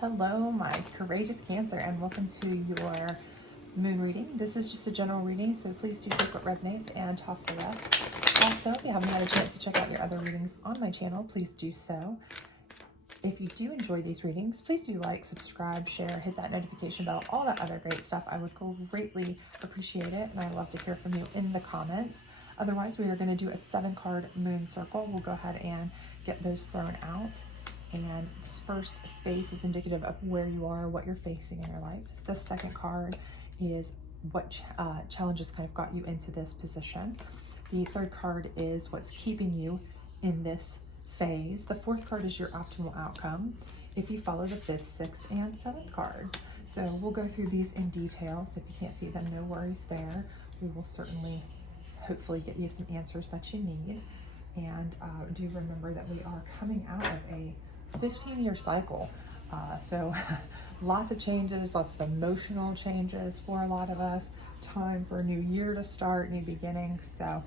Hello, my courageous Cancer, and welcome to your moon reading. This is just a general reading, so please do take what resonates and toss the rest. Also, if you haven't had a chance to check out your other readings on my channel, please do so. If you do enjoy these readings, please do like, subscribe, share, hit that notification bell, all that other great stuff. I would greatly appreciate it, and I love to hear from you in the comments. Otherwise, we are going to do a 7-card moon circle. We'll go ahead and get those thrown out. And this first space is indicative of where you are, what you're facing in your life. The second card is what challenges kind of got you into this position. The third card is what's keeping you in this phase. The fourth card is your optimal outcome if you follow the fifth, sixth, and seventh cards. So we'll go through these in detail. So if you can't see them, no worries there. We will certainly, hopefully, get you some answers that you need. And do remember that we are coming out of a 15-year cycle. So lots of changes, lots of emotional changes for a lot of us. Time for a new year to start, new beginnings. So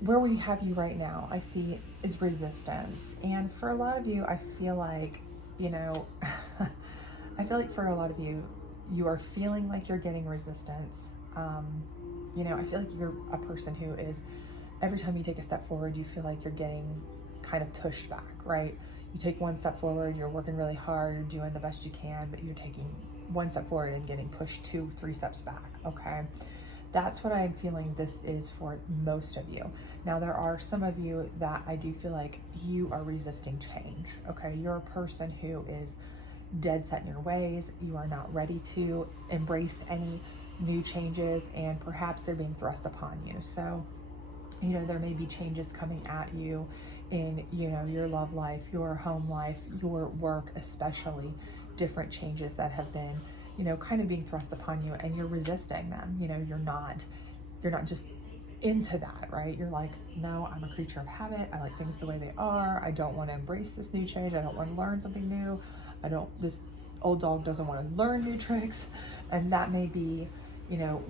where we have you right now, I see, is resistance. And for a lot of you, I feel like, I feel like for a lot of you, you are feeling like you're getting resistance. I feel like you're a person who is, every time you take a step forward, you feel like you're getting kind of pushed back, right? You take one step forward, you're working really hard, you're doing the best you can, but you're taking one step forward and getting pushed 2-3 steps back, okay? That's what I'm feeling this is for most of you. Now, there are some of you that I do feel like you are resisting change, okay? You're a person who is dead set in your ways. You are not ready to embrace any new changes, and perhaps they're being thrust upon you. So, there may be changes coming at you in, your love life, your home life, your work, especially different changes that have been, kind of being thrust upon you, and you're resisting them. You're not just into that, right? You're like, no, I'm a creature of habit. I like things the way they are. I don't want to embrace this new change. I don't want to learn something new. This old dog doesn't want to learn new tricks. And that may be,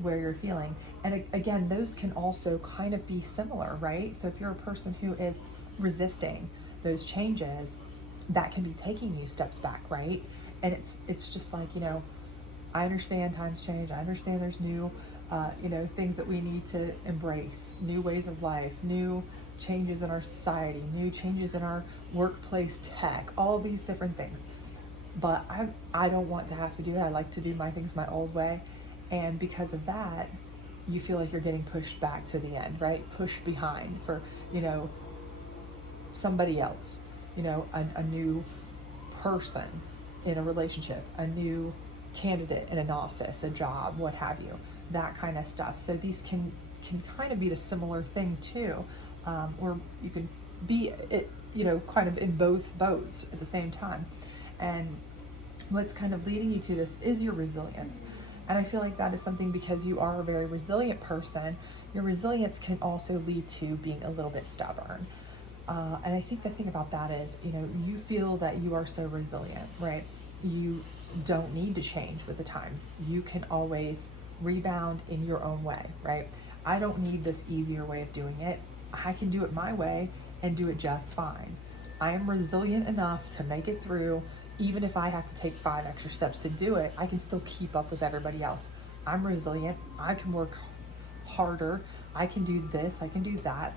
where you're feeling. And again, those can also kind of be similar, right? So if you're a person who is resisting those changes, that can be taking you steps back, right? And it's just like, I understand times change. I understand there's new, things that we need to embrace, new ways of life, new changes in our society, new changes in our workplace tech, all these different things. But I don't want to have to do it. I like to do my things my old way. And because of that, you feel like you're getting pushed back to the end, right? Pushed behind for, somebody else, a new person in a relationship, a new candidate in an office, a job, what have you, that kind of stuff. So these can kind of be the similar thing too, or you can be, kind of in both boats at the same time. And what's kind of leading you to this is your resilience. And I feel like that is something, because you are a very resilient person, your resilience can also lead to being a little bit stubborn. And I think the thing about that is, you feel that you are so resilient, right? You don't need to change with the times. You can always rebound in your own way, right? I don't need this easier way of doing it. I can do it my way and do it just fine. I am resilient enough to make it through. Even if I have to take 5 extra steps to do it, I can still keep up with everybody else. I'm resilient. I can work harder. I can do this. I can do that.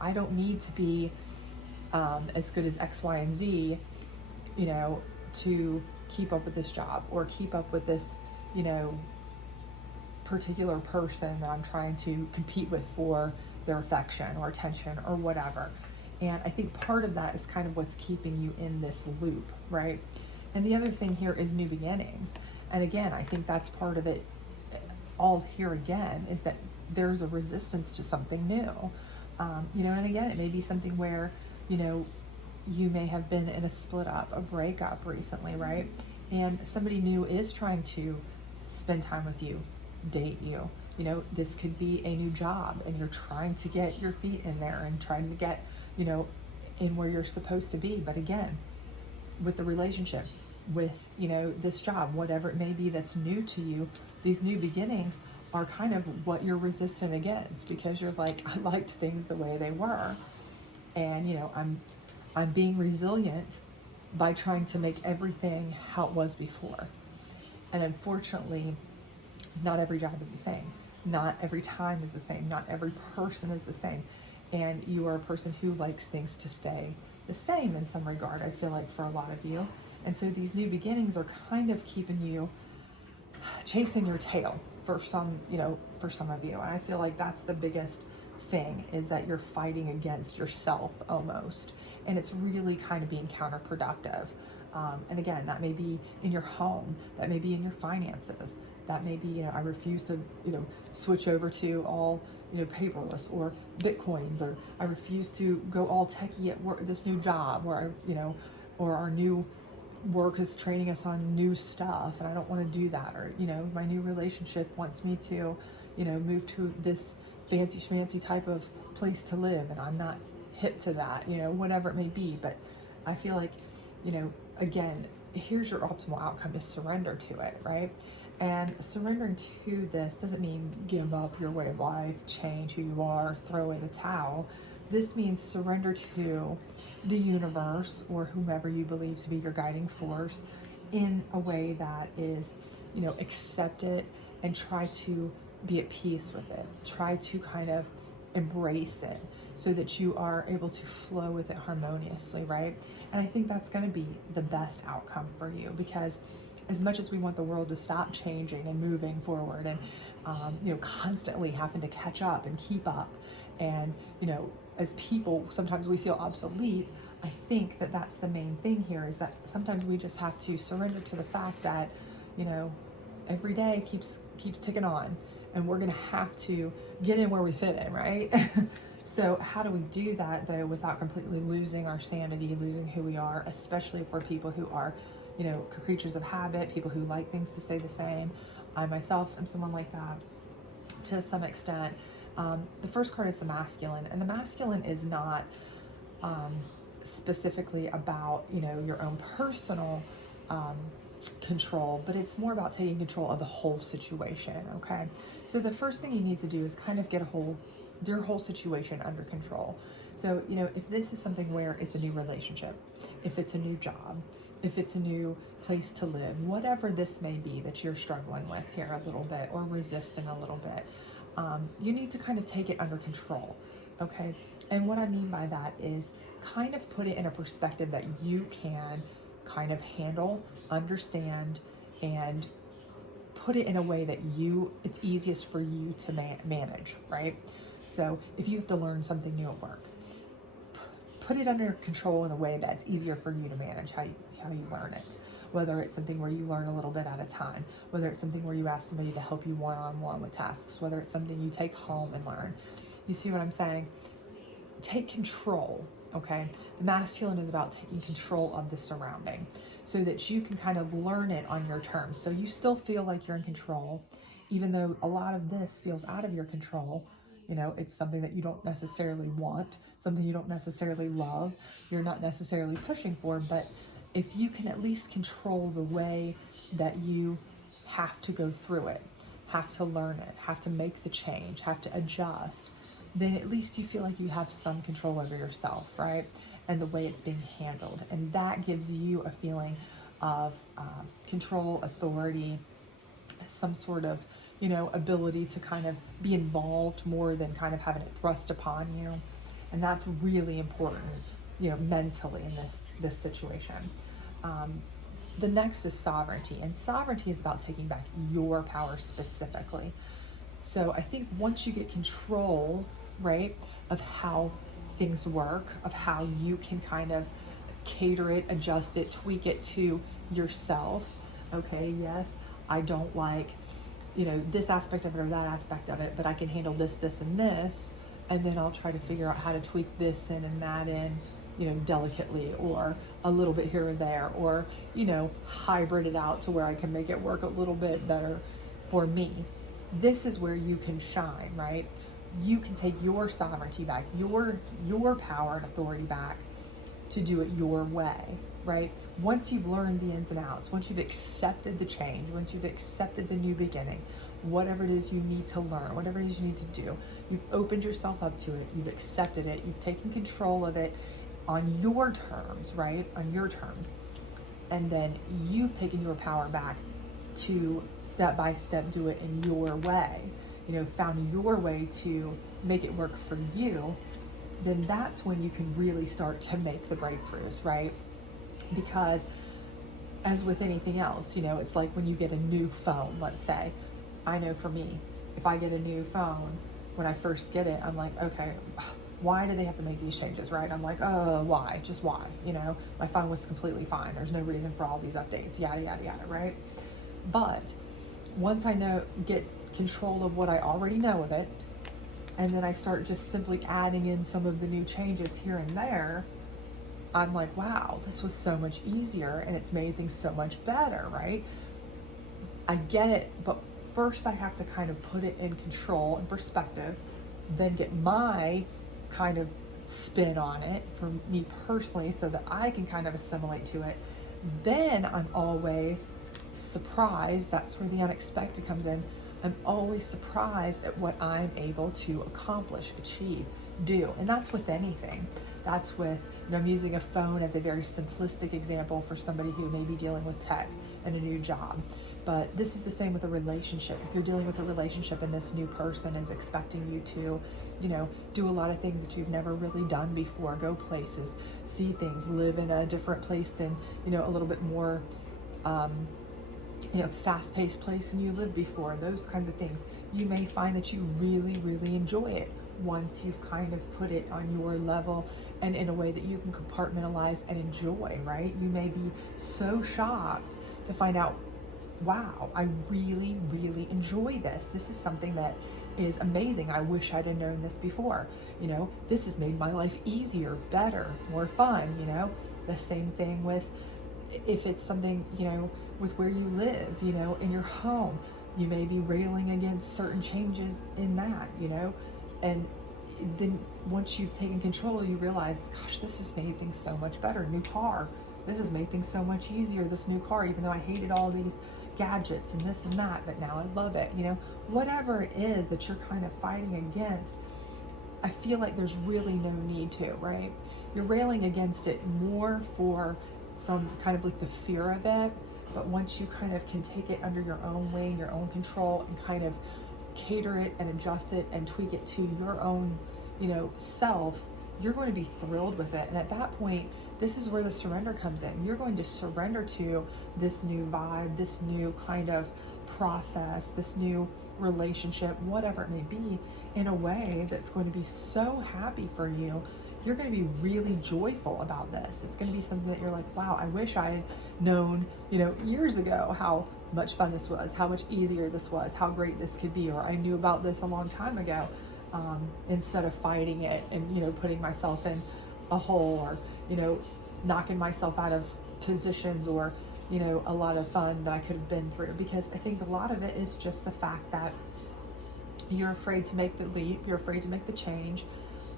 I don't need to be as good as X, Y, and Z, to keep up with this job or keep up with this, particular person that I'm trying to compete with for their affection or attention or whatever. And I think part of that is kind of what's keeping you in this loop, right? And the other thing here is new beginnings. And again, I think that's part of it all here again, is that there's a resistance to something new. And again, it may be something where, you may have been in a split up, a breakup recently, right? And somebody new is trying to spend time with you, date you. This could be a new job, and you're trying to get your feet in there and trying to get, in where you're supposed to be. But again, with the relationship, with, this job, whatever it may be that's new to you, these new beginnings are kind of what you're resistant against, because you're like, I liked things the way they were. And, I'm being resilient by trying to make everything how it was before. And unfortunately, not every job is the same. Not every time is the same. Not every person is the same. And you are a person who likes things to stay the same in some regard, I feel like, for a lot of you. And so these new beginnings are kind of keeping you chasing your tail for some, for some of you. And I feel like that's the biggest thing, is that you're fighting against yourself almost. And it's really kind of being counterproductive. And again, that may be in your home, that may be in your finances, that may be, I refuse to, switch over to all, paperless or Bitcoins, or I refuse to go all techie at work, this new job, or, or our new work is training us on new stuff and I don't want to do that, or, my new relationship wants me to, move to this fancy schmancy type of place to live and I'm not hip to that, whatever it may be. But I feel like, again, here's your optimal outcome, is surrender to it, right? And surrendering to this doesn't mean give up your way of life, change who you are, throw in the towel. This means surrender to the universe or whomever you believe to be your guiding force in a way that is, accept it and try to be at peace with it. Try to kind of embrace it so that you are able to flow with it harmoniously, right? And I think that's going to be the best outcome for you, because as much as we want the world to stop changing and moving forward and, constantly having to catch up and keep up, and, as people, sometimes we feel obsolete. I think that that's the main thing here, is that sometimes we just have to surrender to the fact that, every day keeps ticking on, and we're going to have to get in where we fit in, right? So how do we do that, though, without completely losing our sanity, losing who we are, especially for people who are, creatures of habit, people who like things to stay the same. I myself am someone like that to some extent. The first card is the masculine, and the masculine is not specifically about, your own personal control, but it's more about taking control of the whole situation, okay? So the first thing you need to do is kind of get your whole situation under control. So, if this is something where it's a new relationship, if it's a new job, if it's a new place to live, whatever this may be that you're struggling with here a little bit or resisting a little bit, you need to kind of take it under control, okay? And what I mean by that is kind of put it in a perspective that you can kind of handle, understand, and put it in a way that it's easiest for you to manage, right? So if you have to learn something new at work, put it under control in a way that's easier for you to manage how you learn it. Whether it's something where you learn a little bit at a time, whether it's something where you ask somebody to help you one-on-one with tasks, whether it's something you take home and learn. You see what I'm saying? Take control, okay? The masculine is about taking control of the surrounding so that you can kind of learn it on your terms. So you still feel like you're in control, even though a lot of this feels out of your control. It's something that you don't necessarily want, something you don't necessarily love, you're not necessarily pushing for, but if you can at least control the way that you have to go through it, have to learn it, have to make the change, have to adjust, then at least you feel like you have some control over yourself, right? And the way it's being handled. And that gives you a feeling of control, authority, some sort of, ability to kind of be involved more than kind of having it thrust upon you. And that's really important, mentally in this situation. The next is sovereignty, and sovereignty is about taking back your power specifically. So I think once you get control, right, of how things work, of how you can kind of cater it, adjust it, tweak it to yourself. Okay, yes, I don't like, this aspect of it or that aspect of it, but I can handle this, this, and this, and then I'll try to figure out how to tweak this in and that in, delicately, or a little bit here or there, or, hybrid it out to where I can make it work a little bit better for me. This is where you can shine, right? You can take your sovereignty back, your power and authority back to do it your way, right? Once you've learned the ins and outs, once you've accepted the change, once you've accepted the new beginning, whatever it is you need to learn, whatever it is you need to do, you've opened yourself up to it, you've accepted it, you've taken control of it, on your terms, right? On your terms. And then you've taken your power back to step by step do it in your way, found your way to make it work for you, then that's when you can really start to make the breakthroughs, right? Because as with anything else, it's like when you get a new phone, let's say. I know for me, if I get a new phone, when I first get it, I'm like, okay, why do they have to make these changes, right? I'm like, why? Just why? My phone was completely fine. There's no reason for all these updates, yada, yada, yada, right? But once I get control of what I already know of it, and then I start just simply adding in some of the new changes here and there, I'm like, wow, this was so much easier and it's made things so much better, right? I get it, but first I have to kind of put it in control and perspective, then get my kind of spin on it for me personally so that I can kind of assimilate to it. Then I'm always surprised. That's where the unexpected comes in. I'm always surprised at what I'm able to accomplish, achieve, do. And that's with anything. That's with, I'm using a phone as a very simplistic example for somebody who may be dealing with tech and a new job. But this is the same with a relationship. If you're dealing with a relationship and this new person is expecting you to, do a lot of things that you've never really done before, go places, see things, live in a different place than, a little bit more, fast-paced place than you lived before, those kinds of things, you may find that you really, really enjoy it once you've kind of put it on your level and in a way that you can compartmentalize and enjoy, right? You may be so shocked to find out, wow, I really, really enjoy this. This is something that is amazing. I wish I'd have known this before. This has made my life easier, better, more fun, The same thing with if it's something, with where you live, in your home. You may be railing against certain changes in that, and then once you've taken control, you realize, gosh, this has made things so much better. New car, this has made things so much easier, this new car, even though I hated all these gadgets and this and that, but now I love it. Whatever it is that you're kind of fighting against, I feel like there's really no need to, right? You're railing against it more from kind of like the fear of it, but once you kind of can take it under your own wing, your own control, and kind of cater it and adjust it and tweak it to your own, self, you're going to be thrilled with it. And at that point, this is where the surrender comes in. You're going to surrender to this new vibe, this new kind of process, this new relationship, whatever it may be, in a way that's going to be so happy for you. You're going to be really joyful about this. It's going to be something that you're like, wow, I wish I had known, years ago how much fun this was, how much easier this was, how great this could be, or I knew about this a long time ago, instead of fighting it and, putting myself in a hole or, knocking myself out of positions or, a lot of fun that I could have been through. Because I think a lot of it is just the fact that you're afraid to make the leap, you're afraid to make the change.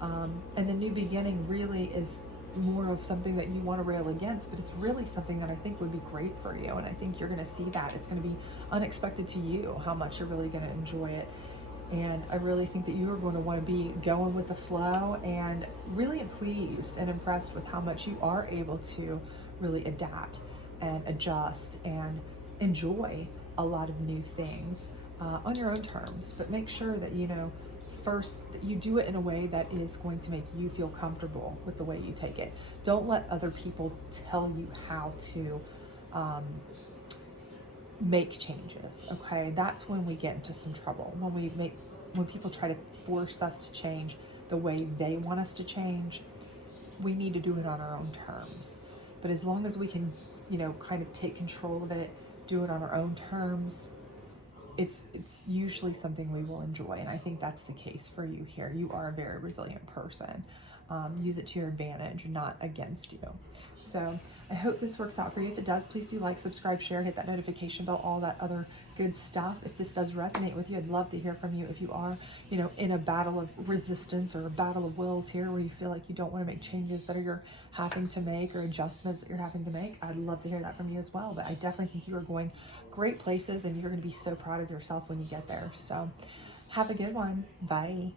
And the new beginning really is more of something that you want to rail against, but it's really something that I think would be great for you. And I think you're going to see that. It's going to be unexpected to you how much you're really going to enjoy it. And I really think that you are going to want to be going with the flow and really pleased and impressed with how much you are able to really adapt and adjust and enjoy a lot of new things on your own terms. But make sure that, first, that you do it in a way that is going to make you feel comfortable with the way you take it. Don't let other people tell you how to make changes, okay? That's when we get into some trouble. When people try to force us to change the way they want us to change, we need to do it on our own terms. But as long as we can, kind of take control of it, do it on our own terms, it's usually something we will enjoy. And I think that's the case for you here. You are a very resilient person. Use it to your advantage, not against you. So I hope this works out for you. If it does, please do like, subscribe, share, hit that notification bell, all that other good stuff. If this does resonate with you, I'd love to hear from you. If you are, in a battle of resistance or a battle of wills here where you feel like you don't want to make changes that you're having to make or adjustments that you're having to make, I'd love to hear that from you as well. But I definitely think you are going great places and you're going to be so proud of yourself when you get there. So have a good one. Bye.